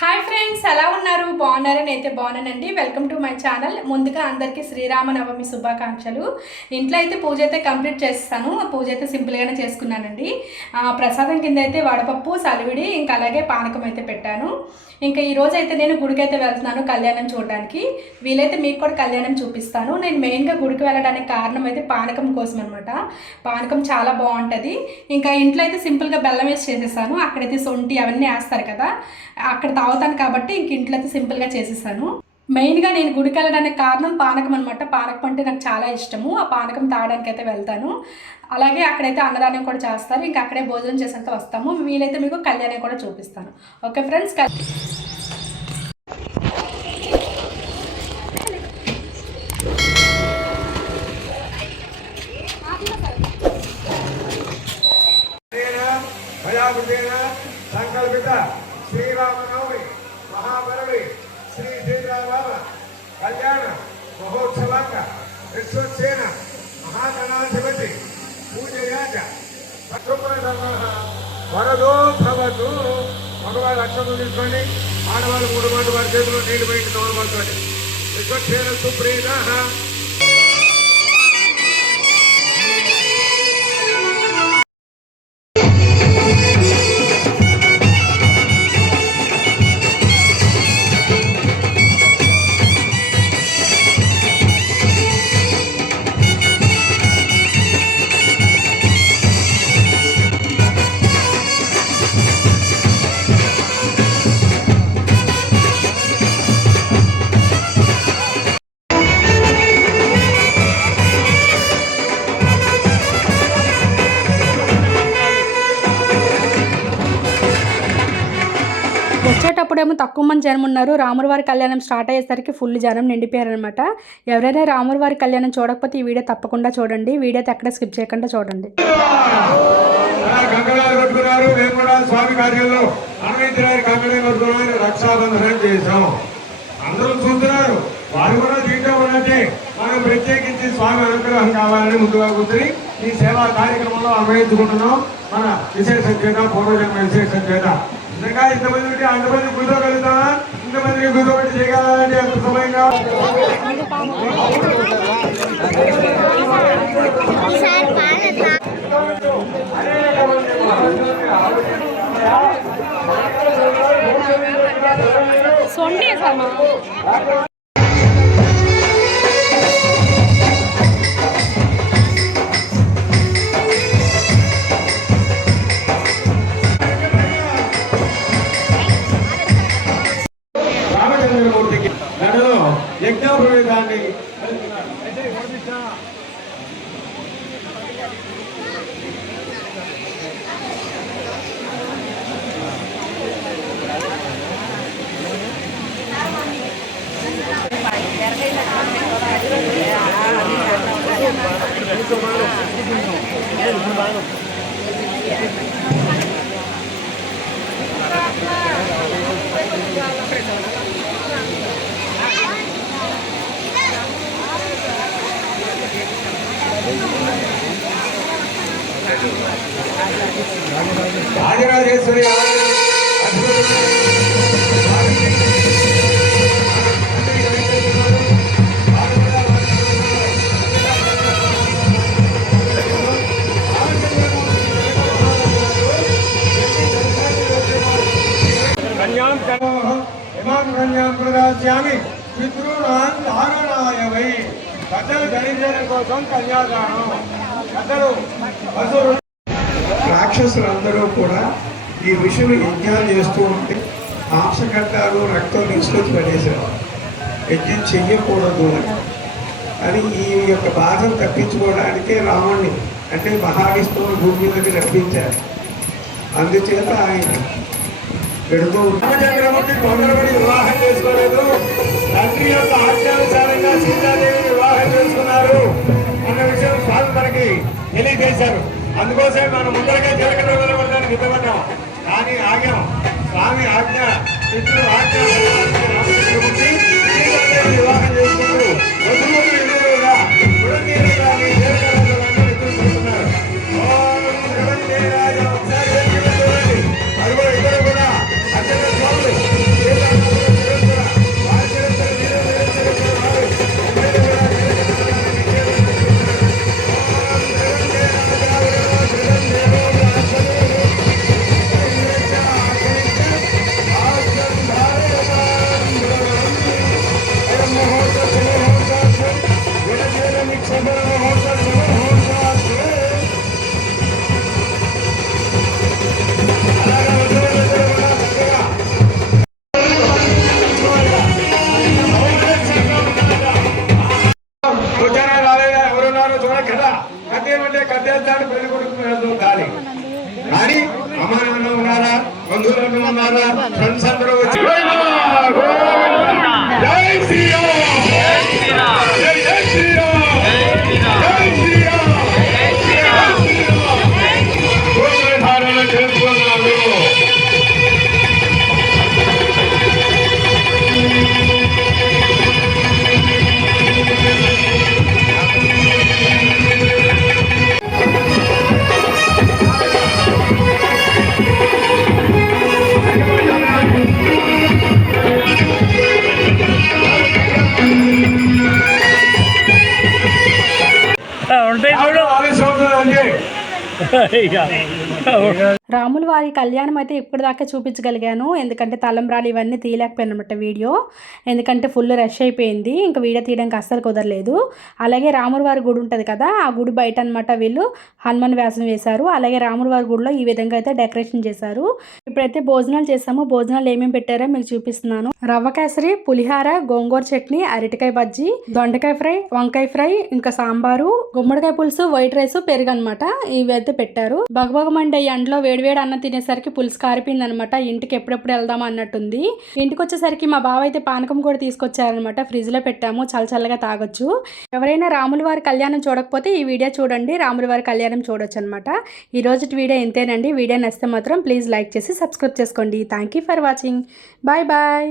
Hi friends, ఎలా ఉన్నారు? బాగున్నారని అయితే బాగున్నానండి. Welcome to my channel. ముందుగా అందరికీ శ్రీరామనవమి శుభాకాంక్షలు. ఇంట్లో అయితే పూజ అయితే కంప్లీట్ చేస్తాను. పూజ అయితే సింపుల్గానే చేసుకున్నానండి. ప్రసాదం కింద అయితే వడపప్పు, సలివిడి, ఇంకా అలాగే పానకం అయితే పెట్టాను. ఇంకా ఈరోజు అయితే నేను గుడికి అయితే వెళ్తున్నాను కళ్యాణం చూడడానికి. వీలైతే మీకు కూడా కళ్యాణం చూపిస్తాను. నేను మెయిన్గా గుడికి వెళ్ళడానికి కారణం అయితే పానకం కోసం అనమాట. పానకం చాలా బాగుంటుంది. ఇంకా ఇంట్లో అయితే సింపుల్గా బెల్లం వేసి చేసేసాను. అక్కడైతే సొంటి అవన్నీ వేస్తారు కదా, అక్కడ తాగుతాను కాబట్టి ఇంక ఇంట్లో అయితే సింపుల్గా చేసేసాను. మెయిన్గా నేను గుడికి వెళ్ళడానికి కారణం పానకం అనమాట. పానకం అంటే నాకు చాలా ఇష్టము. ఆ పానకం తాగడానికి అయితే వెళ్తాను. అలాగే అక్కడైతే అన్నదానం కూడా చేస్తారు. ఇంకా అక్కడే భోజనం చేసేంత వస్తాము. వీలైతే మీకు కళ్యాణం కూడా చూపిస్తాను. Okay friends. సంకల్పిత శ్రీరామనవమి మహాబలి శ్రీ సీతారామ కళ్యాణ మహోత్సవంగా విశ్వసేన మహాగణాధిపతి పూజయాచ వరదో భవతు. మగవాళ్ళు అక్షరం తీసుకోండి, ఆడవాళ్ళు 3 మాటలు వారి చేతిలో నీళ్ళు బయట తోడబడుతుంది. విశ్వసేన సుప్రీత. వచ్చేటప్పుడేమో తక్కువ మంది జనం ఉన్నారు. రాముల వారి కళ్యాణం స్టార్ట్ అయ్యేసరికి ఫుల్ జనం నిండిపోయారనమాట. ఎవరైనా రాముల వారి కళ్యాణం చూడకపోతే ఈ వీడియో తప్పకుండా చూడండి. వీడియో అయితే ఎక్కడ స్కిప్ చేయకుండా చూడండి. స్వామి కార్యంలో రక్షాబంధనం చేశాం. అందరూ చూస్తున్నారు, వారు కూడా దీంట్లో ఉన్నట్టే మనం ప్రత్యేకించి స్వామి అనుగ్రహం కావాలని ముందుగా కూర్చొని ఈ సేవా కార్యక్రమంలో అన్వయించుకుంటున్నాం. మన విశేష చేత, పూర్వజన్మ విశేష చేత నిజంగా ఇంతమంది ఉంటే అంతమంది కూర్చోగలుగుతామా? ఇంతమందికి కూర్చోబెట్టి చేయగలంటే అంత సమయంగా సొండే సమా రామచంద్రమూర్తికి నడులో యజ్ఞాప్రవేదాన్ని రాజరాజేశ్వరి కన్యామి పితృణాన్ ధారణాయ వై. పెద్దలు ధరించడం కోసం కన్యాదానం. పెద్దలు రాక్షసులందరూ కూడా ఈ ఋషులు యజ్ఞాలు చేస్తూ ఉంటే మాంసగడ్డాలు రక్తం తీసుకొచ్చి పడేశారు. యజ్ఞం చెయ్యకూడదు అని ఈ యొక్క బాధను తప్పించుకోవడానికే రాముణ్ణి అంటే మహావిష్ణువు భూమి మీదకి రప్పించారు. అందుచేత ఆయన పెడుతూ రామచంద్రమూర్తి తొందరపడి వివాహం చేసుకోలేదు. తండ్రి యొక్క ఆజ్ఞానుసారంగా సీతాదేవిని వివాహం చేసుకున్నారు అన్న విషయం స్వామి మనకి తెలియజేశారు. అందుకోసం మనం ముందరగా జరగడం వెళ్ళడానికి సిద్ధపడ్డాం, కానీ ఆగాం. స్వామి ఆజ్ఞ పితృ ఆజ్ఞ రామచంద్రమూర్తి సీతాదేవిని వివాహం చేసుకుంటూ అది కూడా ఇద్దరు కూడా అత్యంత స్వాములు బంధువులు ఉన్నారా, ఫ్రెండ్స్ అందరూ వచ్చి జై శ్రీరామ్, జై జై శ్రీరామ్, జై శ్రీరామ్, జై శ్రీరామ్. సూత్రధారణ చేసుకున్నాడు. ఉంటాయి చూడు. ఆలస్యం అవుతుందండి. రాముల వారి కళ్యాణం అయితే ఇప్పటిదాకా చూపించగలిగాను, ఎందుకంటే తలంబ్రాలు ఇవన్నీ తీయలేకపోయాను అనమాట వీడియో, ఎందుకంటే ఫుల్ రష్ అయిపోయింది, ఇంకా వీడియో తీయడానికి అస్సలు కుదరలేదు. అలాగే రాముల వారి గుడి ఉంటుంది కదా, ఆ గుడి బయట అనమాట వీళ్ళు హనుమాన్ వ్యాసం వేశారు. అలాగే రాముల వారి గుడిలో ఈ విధంగా అయితే డెకరేషన్ చేశారు. ఇప్పుడైతే భోజనాలు చేసాము. భోజనాలు ఏమేమి పెట్టారో మీకు చూపిస్తున్నాను. రవ్వ కేసరి, పులిహార, గోంగూర చట్నీ, అరటికాయ బజ్జీ, దొండకాయ ఫ్రై, వంకాయ ఫ్రై, ఇంకా సాంబారు, గుమ్మడికాయ పులుసు, వైట్ రైస్, పెరుగు అనమాట. ఇవి అయితే పెట్టారు. బగబగమండే ఎండలో వేడివేడి అన్నం తినేసరికి పులుసు కారిపోయింది అనమాట. ఇంటికి ఎప్పుడెప్పుడు వెళ్దాం అన్నట్టుంది. ఇంటికి వచ్చేసరికి మా బావ అయితే పానకం కూడా తీసుకొచ్చారనమాట. ఫ్రిడ్జ్ లో పెట్టాము, చల్లచల్లగా తాగొచ్చు. ఎవరైనా రాముల వారి కళ్యాణం చూడకపోతే ఈ వీడియో చూడండి, రాముల వారి కళ్యాణం చూడొచ్చు అనమాట. ఈ రోజు వీడియో ఇంతేనండి. వీడియో నచ్చితే మాత్రం ప్లీజ్ లైక్ చేసి సబ్స్క్రైబ్ చేసుకోండి. Thank you for watching. Bye bye.